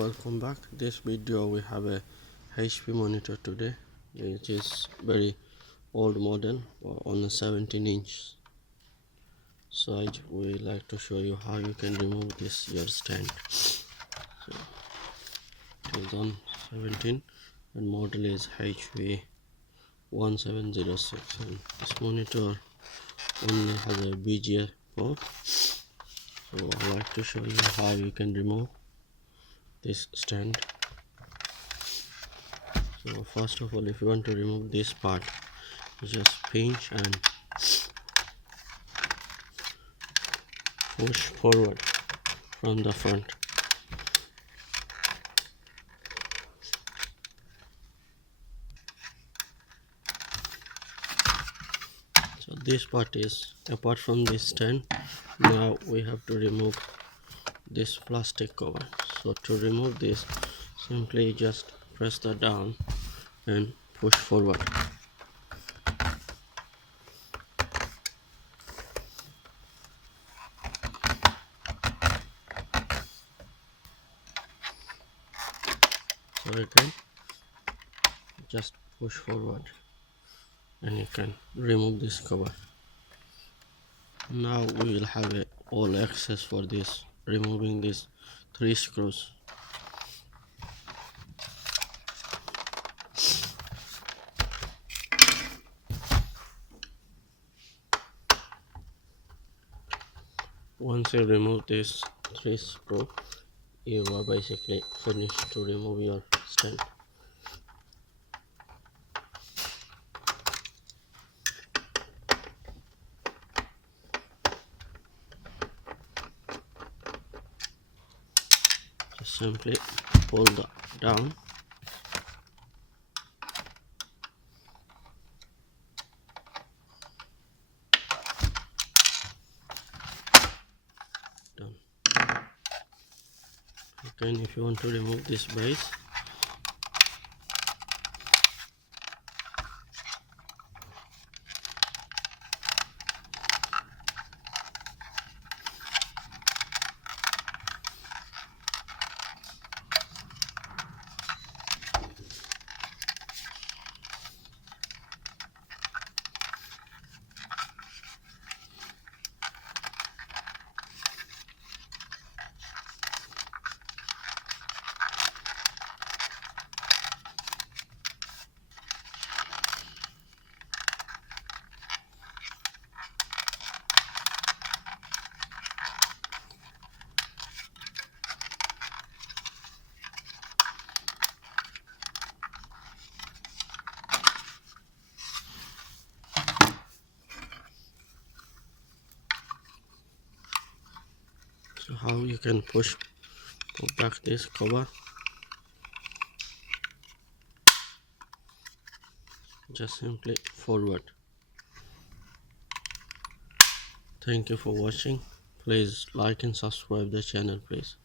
welcome back. This video we have a HP monitor today, which is very old model on a 17-inch side. We like to show you how you can remove this your stand. So it is on 17 and model is HP L1706, and this monitor only has a VGA port. So I like to show you how you can remove this stand. So first of all, if you want to remove this part, just pinch and push forward from the front. So this part is apart from this stand. Now we have to remove this plastic cover. So to remove this, simply just press the down and push forward. So again, just push forward and you can remove this cover. Now we will have all access for this, removing these 3 screws. Once you remove this 3 screw, you are basically finished to remove your stand. Just simply pull down. Done. Again, if you want to remove this base, so how you can pull back this cover, just simply forward. Thank you for watching. Please like and subscribe the channel, please.